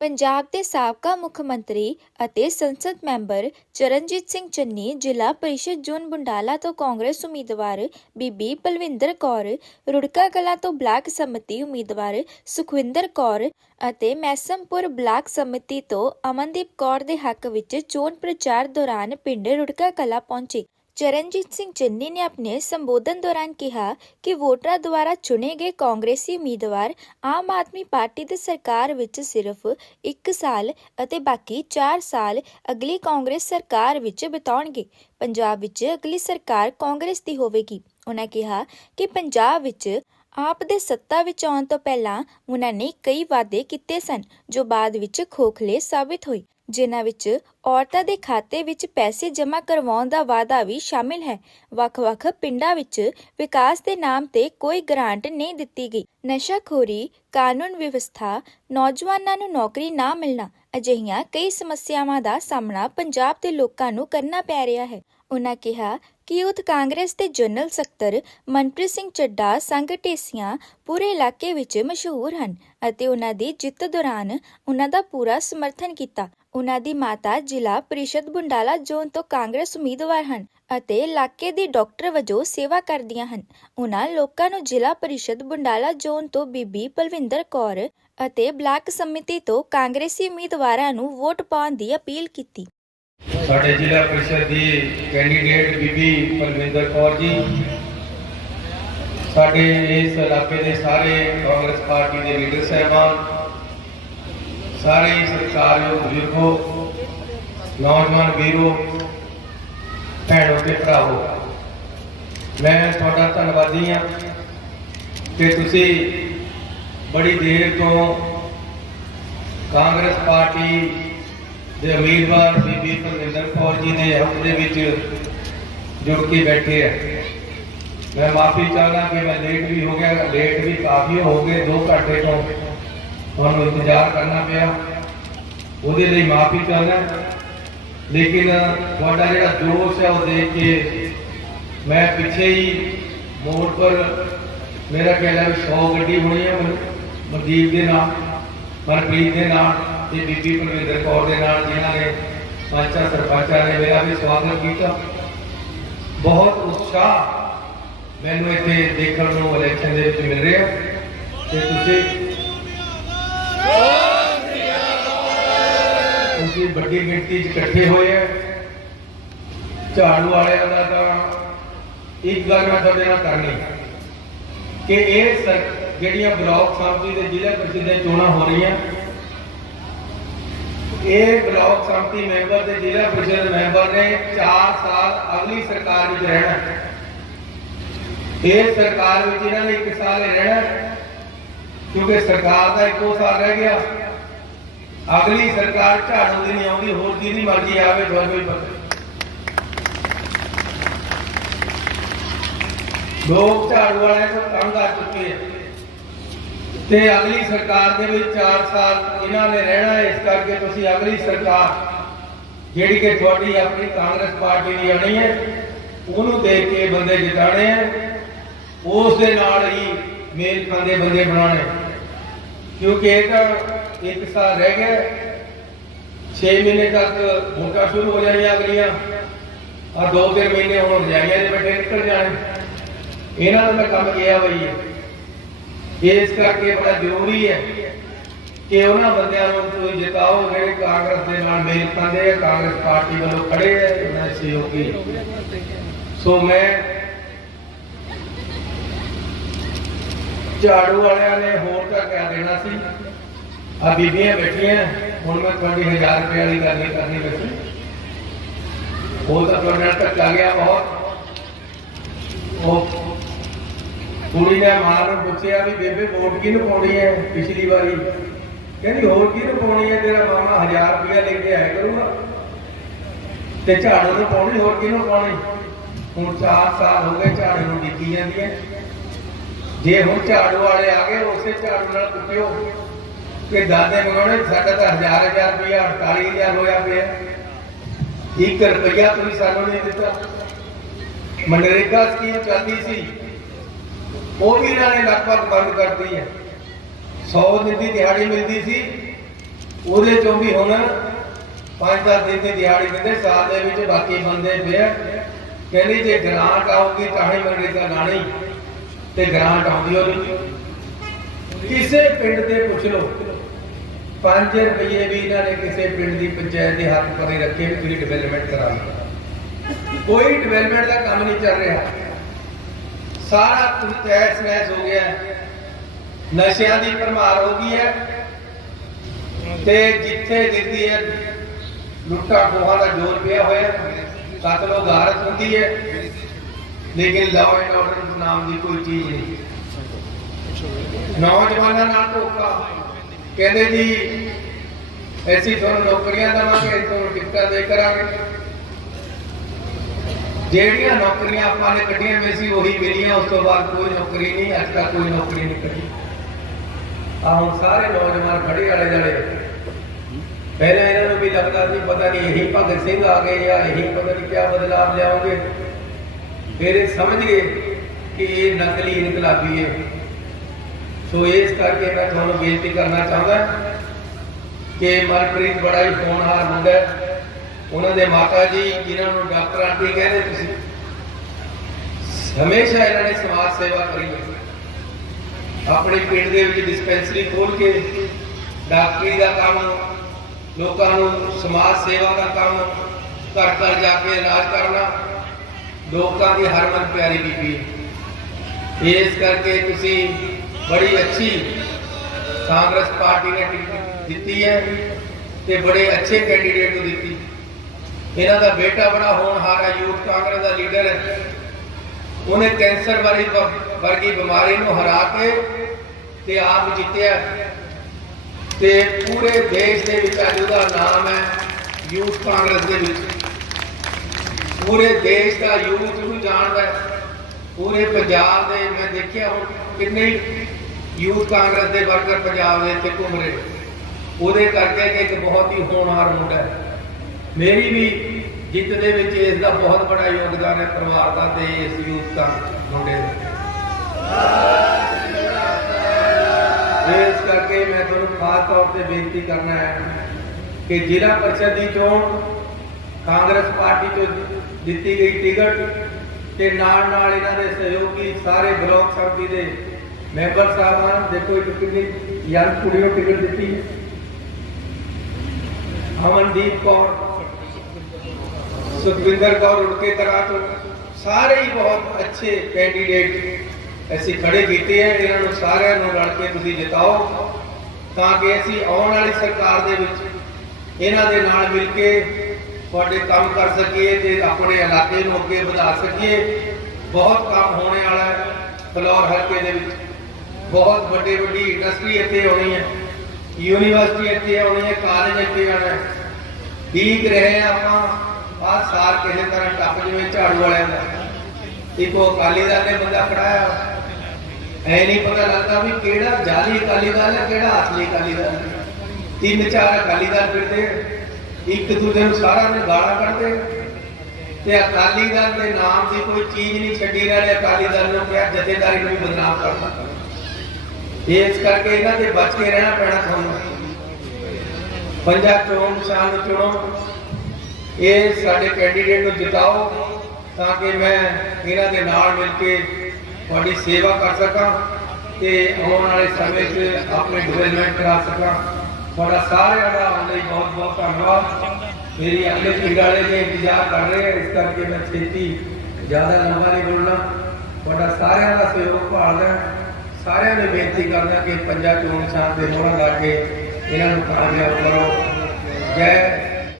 ਪੰਜਾਬ ਦੇ ਸਾਬਕਾ ਮੁੱਖ ਮੰਤਰੀ ਅਤੇ ਸੰਸਦ ਮੈਂਬਰ ਚਰਨਜੀਤ ਸਿੰਘ ਚੰਨੀ, ਜ਼ਿਲ੍ਹਾ ਪਰਿਸ਼ਦ ਜ਼ੋਨ ਬੁੰਡਾਲਾ ਤੋਂ ਕਾਂਗਰਸ ਉਮੀਦਵਾਰ ਬੀਬੀ ਪਲਵਿੰਦਰ ਕੌਰ, ਰੁੜਕਾ ਕਲਾਂ ਤੋਂ ਬਲਾਕ ਸਮਿਤੀ ਉਮੀਦਵਾਰ ਸੁਖਵਿੰਦਰ ਕੌਰ ਅਤੇ ਮੈਸਮਪੁਰ ਬਲਾਕ ਸਮਿਤੀ ਤੋਂ ਅਮਨਦੀਪ ਕੌਰ ਦੇ ਹੱਕ ਵਿੱਚ ਚੋਣ ਪ੍ਰਚਾਰ ਦੌਰਾਨ ਪਿੰਡ ਰੁੜਕਾ ਕਲਾਂ ਪਹੁੰਚੇ। ਚਰਨਜੀਤ ਸਿੰਘ ਚੰਨੀ ਨੇ ਆਪਣੇ ਸੰਬੋਧਨ ਦੌਰਾਨ ਕਿਹਾ ਕਿ ਵੋਟਰਾਂ ਦੁਆਰਾ ਚੁਣੇ ਗਏ ਕਾਂਗਰਸੀ ਉਮੀਦਵਾਰ ਆਮ ਆਦਮੀ ਪਾਰਟੀ ਦੀ ਸਰਕਾਰ ਵਿੱਚ ਸਿਰਫ 1 ਸਾਲ ਅਤੇ ਬਾਕੀ 4 ਸਾਲ ਅਗਲੀ ਕਾਂਗਰਸ ਸਰਕਾਰ ਵਿੱਚ ਬਿਤਾਉਣਗੇ। ਪੰਜਾਬ ਵਿੱਚ ਅਗਲੀ ਸਰਕਾਰ ਕਾਂਗਰਸ ਦੀ ਹੋਵੇਗੀ। ਉਹਨਾਂ ਕਿਹਾ ਕਿ ਪੰਜਾਬ ਵਿੱਚ ਆਪ ਦੇ ਸੱਤਾ ਵਿੱਚ ਆਉਣ ਤੋਂ ਪਹਿਲਾਂ ਉਹਨਾਂ ਨੇ ਕਈ ਵਾਅਦੇ ਕੀਤੇ ਸਨ ਜੋ ਬਾਅਦ ਵਿੱਚ ਖੋਖਲੇ ਸਾਬਿਤ ਹੋਏ। ਜਿਨ੍ਹਾਂ ਵਿੱਚ ਔਰਤਾਂ ਦੇ ਖਾਤੇ ਵਿੱਚ ਪੈਸੇ ਜਮ੍ਹਾਂ ਕਰਵਾਉਣ ਦਾ ਵਾਅਦਾ ਵੀ ਸ਼ਾਮਿਲ ਹੈ। ਵੱਖ-ਵੱਖ ਪਿੰਡਾਂ ਵਿੱਚ ਵਿਕਾਸ ਦੇ ਨਾਮ ਤੇ ਕੋਈ ਗ੍ਰਾਂਟ ਨਹੀਂ ਦਿੱਤੀ ਗਈ। ਨਸ਼ਾਖੋਰੀ, ਕਾਨੂੰਨ ਵਿਵਸਥਾ, ਨੌਜਵਾਨਾਂ ਨੂੰ ਨੌਕਰੀ ਨਾ ਮਿਲਣਾ, ਅਜਿਹੀਆਂ ਕਈ ਸਮੱਸਿਆਵਾਂ ਦਾ ਸਾਹਮਣਾ ਪੰਜਾਬ ਦੇ ਲੋਕਾਂ ਨੂੰ ਕਰਨਾ ਪੈ ਰਿਹਾ ਹੈ। ਉਹਨਾਂ ਕਿਹਾ ਕਿ ਯੂਥ ਕਾਂਗਰਸ ਦੇ ਜਨਰਲ ਸਕੱਤਰ ਮਨਪ੍ਰੀਤ ਸਿੰਘ ਚੱਡਾ ਸੰਘ ਢੇਸੀਆਂ ਪੂਰੇ ਇਲਾਕੇ ਵਿੱਚ ਮਸ਼ਹੂਰ ਹਨ ਅਤੇ ਉਹਨਾਂ ਦੀ ਜਿੱਤ ਦੌਰਾਨ ਉਹਨਾਂ ਦਾ ਪੂਰਾ ਸਮਰਥਨ ਕੀਤਾ। ਉਹਨਾਂ ਦੀ ਮਾਤਾ ਜ਼ਿਲ੍ਹਾ ਪ੍ਰੀਸ਼ਦ ਬੁੰਡਾਲਾ ਜ਼ੋਨ ਤੋਂ ਕਾਂਗਰਸ ਉਮੀਦਵਾਰ ਹਨ ਅਤੇ ਇਲਾਕੇ ਦੀ ਡਾਕਟਰ ਵਜੋਂ ਸੇਵਾ ਕਰਦੀਆਂ ਹਨ। ਉਹਨਾਂ ਲੋਕਾਂ ਨੂੰ ਜ਼ਿਲ੍ਹਾ ਪ੍ਰੀਸ਼ਦ ਬੁੰਡਾਲਾ ਜ਼ੋਨ ਤੋਂ ਬੀਬੀ ਪਲਵਿੰਦਰ ਕੌਰ ਅਤੇ ਬਲਾਕ ਸਮਿਤੀ ਤੋਂ ਕਾਂਗਰਸੀ ਉਮੀਦਵਾਰਾਂ ਨੂੰ ਵੋਟ ਪਾਉਣ ਦੀ ਅਪੀਲ ਕੀਤੀ। ਸਾਡੇ ਜ਼ਿਲ੍ਹਾ ਪ੍ਰੀਸ਼ਦ ਦੀ ਕੈਂਡੀਡੇਟ ਬੀਬੀ ਪਰਮਿੰਦਰ ਕੌਰ ਜੀ। ਸਾਡੇ ਇਸ ਇਲਾਕੇ ਦੇ ਸਾਰੇ ਕਾਂਗਰਸ ਪਾਰਟੀ ਦੇ ਲੀਡਰ ਸਹਿਬਾਨ, ਸਾਰੇ ਸਰਕਾਰਯੋਗ ਬਜ਼ੁਰਗੋ, ਨੌਜਵਾਨ ਵੀਰੋ, ਭੈਣੋ ਤੇ ਭਰਾਵੋ, ਮੈਂ ਤੁਹਾਡਾ ਧੰਨਵਾਦੀ ਹਾਂ ਕਿ ਤੁਸੀਂ ਬੜੀ ਦੇਰ ਤੋਂ ਕਾਂਗਰਸ ਪਾਰਟੀ ਦੇ ਉਮੀਦਵਾਰ ਬੀਬੀ ਪਰਮਿੰਦਰ ਕੌਰ ਜੀ ਦੇ ਹੱਕ ਦੇ ਵਿੱਚ ਜੁੜ ਕੇ ਬੈਠੇ ਆ। ਮੈਂ ਮਾਫੀ ਚਾਹਨਾ ਕਿ ਮੈਂ ਲੇਟ ਵੀ ਹੋ ਗਿਆ ਲੇਟ ਵੀ ਕਾਫੀ ਹੋ ਗਏ 2 ਘੰਟੇ ਤੋਂ ਤੁਹਾਨੂੰ ਇੰਤਜ਼ਾਰ ਕਰਨਾ ਪਿਆ। ਉਹਦੇ ਲਈ ਮਾਫੀ ਚਾਹਨਾ। ਲੇਕਿਨ ਤੁਹਾਡਾ ਜਿਹੜਾ ਜੋਸ਼ ਹੈ ਉਹ ਦੇਖ ਕੇ ਮੈਂ ਪਿੱਛੇ ਹੀ ਮੋੜ ਪਰ ਮੇਰਾ ਕਹਿਣਾ ਵੀ 100 ਗੱਡੀ ਹੋਣੀ ਹੈ ਮਨ- ਮਨਦੀਪ ਦੇ ਨਾਲ, ਮਨਪ੍ਰੀਤ ਦੇ ਨਾਲ। ਤੇ ਬੀਬੀ ਪਰਵਿੰਦਰ ਕੌਰ ਦੇ ਨਾਲ ਜਿਨ੍ਹਾਂ ਨੇ ਪੰਚਾਂ ਸਰਪੰਚਾਂ ਨੇ ਮੇਰਾ ਵੀ ਸਵਾਗਤ ਕੀਤਾ। ਬਹੁਤ ਉਤਸ਼ਾਹ ਮੈਨੂੰ ਇੱਥੇ ਦੇਖਣ ਨੂੰ ਇਲੈਕਸ਼ਨ ਦੇ ਵਿੱਚ ਮਿਲ ਰਿਹਾ। ਤੇ ਤੁਸੀਂ ਤੁਸੀਂ ਵੱਡੀ ਗਿਣਤੀ 'ਚ ਇਕੱਠੇ ਹੋਏ ਆ। ਝਾੜੂ ਵਾਲਿਆਂ ਦਾ ਤਾਂ ਇੱਕ ਗੱਲ ਮੈਂ ਤੁਹਾਡੇ ਨਾਲ ਕਰਨੀ। ਕਿ ਇਹ ਜਿਹੜੀਆਂ ਬਲਾਕ ਸੰਮਤੀ ਦੇ ਜ਼ਿਲ੍ਹਾ ਪ੍ਰੀਸ਼ਦ ਦੀਆਂ ਚੋਣਾਂ ਹੋ ਰਹੀਆਂ ਇਹ ਬਲਾਕ ਸੰਮਤੀ ਮੈਂਬਰ ਤੇ ਜ਼ਿਲ੍ਹਾ ਪ੍ਰੀਸ਼ਦ ਮੈਂਬਰ ਨੇ 4 ਸਾਲ ਅਗਲੀ ਸਰਕਾਰ ਵਿੱਚ ਰਹਿਣਾ ਇਹ ਸਰਕਾਰ ਵਿੱਚ ਇਹਨਾਂ ਨੇ 1 ਸਾਲ ਰਹਿਣਾ ਕਿਉਂਕਿ ਸਰਕਾਰ ਦਾ ਇੱਕੋ ਸਾਲ ਰਹਿ ਗਿਆ। ਅਗਲੀ ਸਰਕਾਰ ਝਾੜੂ ਦੀ ਨਹੀਂ ਆਉਂਦੀ, ਹੋਰ ਜਿਹਦੀ ਮਰਜ਼ੀ ਆਵੇ ਤੁਹਾਨੂੰ ਵੀ ਲੋਕ ਝਾੜੂ ਵਾਲਿਆਂ ਤੋਂ ਤੰਗ ਆ ਚੁੱਕੇ ਆ। ਤੇ ਅਗਲੀ ਸਰਕਾਰ ਦੇ ਵਿੱਚ 4 ਸਾਲ ਇਹਨਾਂ ਨੇ ਰਹਿਣਾ ਇਸ ਕਰਕੇ ਤੁਸੀਂ ਅਗਲੀ ਸਰਕਾਰ ਜਿਹੜੀ ਕਿ ਤੁਹਾਡੀ ਆਪਣੀ ਕਾਂਗਰਸ ਪਾਰਟੀ ਦੀ ਆਣੀ ਹੈ, ਉਹਨੂੰ ਦੇਖ ਕੇ ਬੰਦੇ ਜਿਤਾਣੇ ਆ। ਉਸ ਦੇ ਨਾਲ ਹੀ ਮੇਲ ਖਾਂਦੇ ਬੰਦੇ ਬਣਾਉਣੇ। ਕਿਉਂਕਿ ਇਹ ਤਾਂ ਇੱਕ ਸਾਲ ਰਹਿ ਗਿਆ। 6 ਮਹੀਨੇ ਤੱਕ ਵੋਟਾਂ ਸ਼ੁਰੂ ਹੋ ਜਾਣੀਆਂ ਅਗਲੀਆਂ। ਆ ਦੋ ਤਿੰਨ ਮਹੀਨੇ ਹੁਣ ਰਜਾਈਆਂ ਦੇ ਬੈਠੇ ਨਿਕਲ ਜਾਣੇ। ਇਹਨਾਂ ਦਾ ਕੰਮ ਗਿਆ ਹੋਈ ਹੈ ਇਸ ਕਰਕੇ ਬੜਾ ਜ਼ਰੂਰੀ ਹੈ ਕਿ ਉਹਨਾਂ ਬੰਦਿਆਂ ਨੂੰ ਤੁਸੀਂ ਜਿਤਾਓ, ਜਿਹੜੇ ਕਾਂਗਰਸ ਦੇ ਨਾਲ ਮੇਲ ਖਾਂਦੇ ਆ, ਕਾਂਗਰਸ ਪਾਰਟੀ ਵੱਲੋਂ ਖੜੇ ਆ, ਉਹਨਾਂ ਦੇ ਸਹਿਯੋਗੀ ਸੋ ਮੈਂ ਝਾੜੂ ਵਾਲਿਆਂ ਨੇ ਹੋਰ ਤਾਂ ਕਿਆ ਦੇਣਾ ਸੀ। ਆ ਬੀਬੀਆਂ ਬੈਠੀਆਂ, ਹੁਣ ਮੈਂ ਤੁਹਾਡੀ 1000 ਰੁਪਏ ਵਾਲੀ ਗੱਲ ਨਹੀਂ ਕਰਨੀ ਵੈਸੇ। ਉਹ ਤਾਂ ਤੁਹਾਡੇ ਨਾਲ ਧੱਕਾ ਗਿਆ, ਬਹੁਤ। ਉਹ ਕੁੜੀ ਨੇ ਮਾਂ ਨੂੰ ਪੁੱਛਿਆ ਵੀ ਬੇਬੇ ਵੋਟ ਕਿਹਨੂੰ ਪਾਉਣੀ ਹੈ ਪਿਛਲੀ ਵਾਰੀ? ਕਹਿੰਦੀ, ਹੋਰ ਕਿਹਨੂੰ ਪਾਉਣੀ ਹੈ? ਤੇਰਾ ਮਾਮਾ 1000 ਰੁਪਇਆ ਲੈ ਕੇ ਆਇਆ ਕਰੂਗਾ। ਤੇ ਝਾੜੂ ਨੂੰ ਪਾਉਣੀ, ਹੋਰ ਕਿਹਨੂੰ ਪਾਉਣੀ? ਹੁਣ 4 ਸਾਲ ਹੋ ਗਏ ਝਾੜੂ ਨੂੰ ਡਿੱਗੀ ਜਾਂਦੀ ਹੈ। ਜੇ ਹੁਣ ਝਾੜੂ ਵਾਲੇ ਆ ਗਏ, ਉਸੇ ਝਾੜੂ ਨਾਲ ਕੁੱਟਿਓ ਕਿ ਦਾਦੇ ਮੰਗਾਉਣੇ, ਸਾਡਾ ਤਾਂ ਹਜ਼ਾਰ ਹਜ਼ਾਰ ਰੁਪਇਆ 48000 ਹੋਇਆ ਪਿਆ। ਇੱਕ ਰੁਪਇਆ ਤੁਸੀਂ ਸਾਨੂੰ ਨਹੀਂ ਦਿੱਤਾ। ਮਨਰੇਗਾ ਸਕੀਮ ਚੱਲਦੀ ਸੀ। ਉਹ ਵੀ ਇਹਨਾਂ ਨੇ ਲਗਭਗ ਬੰਦ ਕਰਤੀ ਹੈ। 100 ਦਿਨ ਦੀ ਦਿਹਾੜੀ ਮਿਲਦੀ ਸੀ। ਉਹਦੇ ਚੋਂ ਵੀ ਹੁਣ ਪੰਜ ਦਸ ਦਿਨ ਦੀ ਦਿਹਾੜੀ ਦਿੰਦੇ, ਸਾਲ ਦੇ ਵਿੱਚ ਬਾਕੀ ਬੰਦੇ ਪਿਆ ਕਹਿੰਦੀ ਜੇ ਗ੍ਰਾਂਟ ਆਊਗੀ ਤਾਂ ਹੀ ਮਨਰੇਗਾ ਲਾਣੀ ਤੇ ਗ੍ਰਾਂਟ ਆਉਂਦੀ ਉਹਦੀ ਕਿਸੇ ਪਿੰਡ ਦੇ ਪੁੱਛ ਲਓ 5 ਰੁਪਏ ਵੀ ਇਹਨਾਂ ਨੇ ਕਿਸੇ ਪਿੰਡ ਦੀ ਪੰਚਾਇਤ ਦੇ ਹੱਥ ਪਰੇ ਰੱਖੇ ਵੀ ਤੁਸੀਂ ਡਿਵੈਲਪਮੈਂਟ ਕਰਾ ਕੋਈ ਡਿਵੈਲਪਮੈਂਟ ਦਾ ਕੰਮ ਨਹੀਂ ਚੱਲ ਰਿਹਾ। ਸਾਰਾ ਕੁਝ ਤੈਸ ਨੈਸ ਹੋ ਗਿਆ ਨਸ਼ਿਆਂ ਦੀ ਭਰਮਾਰ ਹੋ ਗਈ ਹੈ ਤੇ ਜਿੱਥੇ ਦਿਖਦੀ ਹੈ, ਲੁੱਟਾ ਖੋਹਾਂ ਦਾ ਜੋਰ ਪਿਆ ਹੋਇਆ ਹੈ। ਕਤਲੋ ਗਾਰਤ ਹੁੰਦੀ ਹੈ, ਲੇਕਿਨ ਲਾਅ ਐਂਡ ਆਰਡਰ ਨਾਮ ਦੀ ਕੋਈ ਚੀਜ਼ ਨਹੀਂ। ਨੌਜਵਾਨਾਂ ਨਾਲ ਧੋਖਾ। ਕਹਿੰਦੇ ਜੀ ਐਸੀ ਤੁਹਾਨੂੰ ਨੌਕਰੀਆਂ ਦੇਵਾਂਗੇ ਤੁਹਾਨੂੰ ਟਿਕਟਾਂ ਦੇ ਕਰਾਂਗੇ। ਜਿਹੜੀਆਂ ਨੌਕਰੀਆਂ ਆਪਾਂ ਨੇ ਕੱਢੀਆਂ ਵੇ ਸੀ, ਉਹੀ ਮਿਲੀਆਂ। ਉਸ ਤੋਂ ਬਾਅਦ ਕੋਈ ਨੌਕਰੀ ਨਹੀਂ, ਅੱਜ ਤੱਕ ਕੋਈ ਨੌਕਰੀ ਨਹੀਂ ਕੱਢੀ। ਆ ਹੁਣ ਸਾਰੇ ਨੌਜਵਾਨ ਖੜੇ ਵਾਲੇ ਜੜੇ ਪਹਿਲਾਂ ਇਹਨਾਂ ਨੂੰ ਵੀ ਲੱਗਦਾ ਸੀ, ਪਤਾ ਨਹੀਂ, ਇਹੀ ਭਗਤ ਸਿੰਘ ਆ ਗਏ ਜਾਂ ਇਹੀ ਪਤਾ ਨਹੀਂ ਕਿਆ ਬਦਲਾਵ ਲਿਆਉਂਗੇ ਫਿਰ ਇਹ ਸਮਝ ਗਏ ਕਿ ਇਹ ਨਕਲੀ ਇਨਕਲਾਬੀ ਹੈ। ਸੋ ਇਸ ਕਰਕੇ ਮੈਂ ਤੁਹਾਨੂੰ ਬੇਨਤੀ ਕਰਨਾ ਚਾਹੁੰਦਾ ਕਿ ਮਨਪ੍ਰੀਤ ਬੜਾ ਹੀ ਹੋਣਹਾਰ ਮੁੰਡਾ ਹੈ। ਉਹਨਾਂ ਦੇ ਮਾਤਾ ਜੀ, ਜਿਨ੍ਹਾਂ ਨੂੰ ਡਾਕਟਰ ਆਂਟੀ ਕਹਿੰਦੇ ਤੁਸੀਂ, ਹਮੇਸ਼ਾ ਇਹਨਾਂ ਨੇ ਸਮਾਜ ਸੇਵਾ ਕਰੀ ਹੈ ਆਪਣੇ ਪਿੰਡ ਦੇ ਵਿੱਚ ਡਿਸਪੈਂਸਰੀ ਖੋਲ ਕੇ, ਡਾਕਟਰੀ ਦਾ ਕੰਮ, ਲੋਕਾਂ ਨੂੰ ਸਮਾਜ ਸੇਵਾ ਦਾ ਕੰਮ, ਘਰ ਘਰ ਜਾ ਕੇ ਇਲਾਜ ਕਰਨਾ, ਲੋਕਾਂ ਦੀ ਹਰਮਨ ਪਿਆਰੀ ਬੀਬੀ ਹੈ। ਇਸ ਕਰਕੇ ਤੁਸੀਂ ਬੜੀ ਅੱਛੀ ਕਾਂਗਰਸ ਪਾਰਟੀ ਨੇ ਟਿਕਟ ਦਿੱਤੀ ਹੈ ਤੇ ਬੜੇ ਅੱਛੇ ਕੈਂਡੀਡੇਟ ਨੂੰ ਦਿੱਤੀ ਇਹਨਾਂ ਦਾ ਬੇਟਾ ਬੜਾ ਹੋਣਹਾਰ ਹੈ ਯੂਥ ਕਾਂਗਰਸ ਦਾ ਲੀਡਰ ਹੈ। ਉਹਨੇ ਕੈਂਸਰ ਵਾਲੀ ਬ- ਵਰਗੀ ਬਿਮਾਰੀ ਨੂੰ ਹਰਾ ਕੇ ਤੇ ਆਪ ਜਿੱਤਿਆ। ਤੇ ਪੂਰੇ ਦੇਸ਼ ਦੇ ਵਿੱਚ ਅੱਜ ਉਹਦਾ ਨਾਮ ਹੈ ਯੂਥ ਕਾਂਗਰਸ ਦੇ ਵਿੱਚ। ਪੂਰੇ ਦੇਸ਼ ਦਾ ਯੂਥ ਨੂੰ ਜਾਣਦਾ ਹੈ। ਪੂਰੇ ਪੰਜਾਬ ਦੇ, ਮੈਂ ਦੇਖਿਆ ਹੁਣ ਕਿੰਨੇ ਯੂਥ ਕਾਂਗਰਸ ਦੇ ਵਰਕਰ ਪੰਜਾਬ ਦੇ ਇੱਥੇ ਘੁੰਮ ਰਹੇ ਉਹਦੇ ਕਰਕੇ ਇੱਕ ਬਹੁਤ ਹੀ ਹੋਣਹਾਰ ਮੁੰਡਾ ਹੈ। ਮੇਰੀ ਵੀ ਜਿੱਤ ਦੇ ਵਿੱਚ ਇਸ ਦਾ ਬਹੁਤ ਬੜਾ ਯੋਗਦਾਨ ਹੈ ਪਰਿਵਾਰ ਦਾ ਤੇ ਇਸ ਯੂਥ ਦਾ, ਮੁੰਡੇ ਦਾ। ਇਸ ਕਰਕੇ ਮੈਂ ਤੁਹਾਨੂੰ ਖਾਸ ਤੌਰ ਤੇ ਬੇਨਤੀ ਕਰਨਾ ਹੈ ਕਿ ਜ਼ਿਲ੍ਹਾ ਪਰਿਸ਼ਦ ਦੀ ਚੋਣ ਕਾਂਗਰਸ ਪਾਰਟੀ ਤੋਂ ਦਿੱਤੀ ਗਈ ਟਿਕਟ ਤੇ ਨਾਲ ਨਾਲ ਇਹਨਾਂ ਦੇ ਸਹਿਯੋਗੀ ਸਾਰੇ ਬਲਾਕ ਸਮਿਤੀ ਦੇ ਮੈਂਬਰ ਸਾਹਿਬਾਨ, ਦੇਖੋ ਇੱਕ ਕਿੰਨੀ ਯੰਗ ਕੁੜੀ ਨੂੰ ਟਿਕਟ ਦਿੱਤੀ ਹੈ। ਅਮਨਦੀਪ ਕੌਰ ਸੁਖਵਿੰਦਰ ਕੌਰ ਉੜਕੇ ਕਰਾ ਤੋਂ ਸਾਰੇ ਹੀ ਬਹੁਤ ਅੱਛੇ ਕੈਂਡੀਡੇਟ ਅਸੀਂ ਖੜੇ ਕੀਤੇ ਹੈ ਇਹਨਾਂ ਨੂੰ ਸਾਰਿਆਂ ਨੂੰ ਰਲ ਕੇ ਤੁਸੀਂ ਜਿਤਾਓ, ਤਾਂ ਕਿ ਅਸੀਂ ਆਉਣ ਵਾਲੀ ਸਰਕਾਰ ਦੇ ਵਿੱਚ ਇਹਨਾਂ ਦੇ ਨਾਲ ਮਿਲ ਕੇ ਤੁਹਾਡੇ ਕੰਮ ਕਰ ਸਕੀਏ ਤੇ ਆਪਣੇ ਇਲਾਕੇ ਨੂੰ ਅੱਗੇ ਵਧਾ ਸਕੀਏ। ਬਹੁਤ ਕੰਮ ਹੋਣੇ ਵਾਲਾ ਹੈ ਫਲੋਰ ਹਲਕੇ ਦੇ ਵਿੱਚ। ਬਹੁਤ ਵੱਡੀ ਵੱਡੀ ਇੰਡਸਟਰੀ ਇੱਥੇ ਆਉਣੀ ਹੈ, ਯੂਨੀਵਰਸਿਟੀ ਇੱਥੇ ਆਉਣੀ ਹੈ ਕਾਲਜ ਇੱਥੇ ਆਉਣਾ ਹੈ। ਠੀਕ ਰਹੇ ਹਾਂ ਆਪਾਂ। ਆਹ ਸਾਰ ਕਿਸੇ ਤਰ੍ਹਾਂ ਟੱਪ ਜਿਵੇਂ ਝਾੜੂ ਵਾਲਿਆਂ ਦਾ। ਇੱਕੋ ਅਕਾਲੀ ਦਲ ਨੇ ਬੰਦਾ ਖੜਾਇਆ ਐ ਨਹੀਂ ਪਤਾ ਲੱਗਦਾ ਵੀ ਕਿਹੜਾ ਜਾਲੀ ਅਕਾਲੀ ਦਲ ਹੈ, ਕਿਹੜਾ ਅਸਲੀ ਅਕਾਲੀ ਦਲ ਤਿੰਨ ਚਾਰ ਅਕਾਲੀ ਦਲ ਫਿਰਦੇ ਇੱਕ ਦੂਜੇ ਨੂੰ ਸਾਰਾ ਨੇ ਗਾਲਾਂ ਕੱਢਦੇ ਤੇ ਅਕਾਲੀ ਦਲ ਦੇ ਨਾਮ ਦੀ ਕੋਈ ਚੀਜ਼ ਨਹੀਂ ਛੱਡੀ ਨਾਲੇ ਅਕਾਲੀ ਦਲ ਨੂੰ ਕਿਹਾ ਜਥੇਦਾਰੀ ਨੂੰ ਵੀ ਬਦਨਾਮ ਕਰਨਾ ਇਸ ਕਰਕੇ ਇਹਨਾਂ ਤੇ ਬਚ ਕੇ ਰਹਿਣਾ ਪੈਣਾ ਤੁਹਾਨੂੰ। ਪੰਜਾਬ ਚੋਣ ਨਿਸ਼ਾਨ ਨੂੰ ਚੁਣੋ। ਇਹ ਸਾਡੇ ਕੈਂਡੀਡੇਟ ਨੂੰ ਜਿਤਾਓ ਤਾਂ ਕਿ ਮੈਂ ਇਹਨਾਂ ਦੇ ਨਾਲ ਮਿਲ ਕੇ ਤੁਹਾਡੀ ਸੇਵਾ ਕਰ ਸਕਾਂ ਤੇ ਆਉਣ ਵਾਲੇ ਸਮੇਂ 'ਚ ਆਪਣੀ ਡਿਵੈਲਪਮੈਂਟ ਕਰਾ ਸਕਾਂ। ਤੁਹਾਡਾ ਸਾਰਿਆਂ ਦਾ ਆਉਣ ਲਈ ਬਹੁਤ ਬਹੁਤ ਧੰਨਵਾਦ। ਮੇਰੀ ਅਗਲੇ ਪਿੰਡ ਵਾਲੇ ਦੇ ਇੰਤਜ਼ਾਰ ਕਰ ਰਹੇ ਆ, ਇਸ ਕਰਕੇ ਮੈਂ ਛੇਤੀ ਜ਼ਿਆਦਾ ਲੰਬਾ ਨਹੀਂ ਬੋਲਣਾ। ਤੁਹਾਡਾ ਸਾਰਿਆਂ ਦਾ ਸਹਿਯੋਗ ਭਾਲਦਾ ਸਾਰਿਆਂ ਨੂੰ ਬੇਨਤੀ ਕਰਦਾ ਕਿ ਪੰਜਾ ਚੋਣ ਨਿਸ਼ਾਨ ਤੇ ਮੋਹਰਾਂ ਲਾ ਕੇ ਇਹਨਾਂ ਨੂੰ ਕਾਮਯਾਬ ਕਰੋ। ਜੈ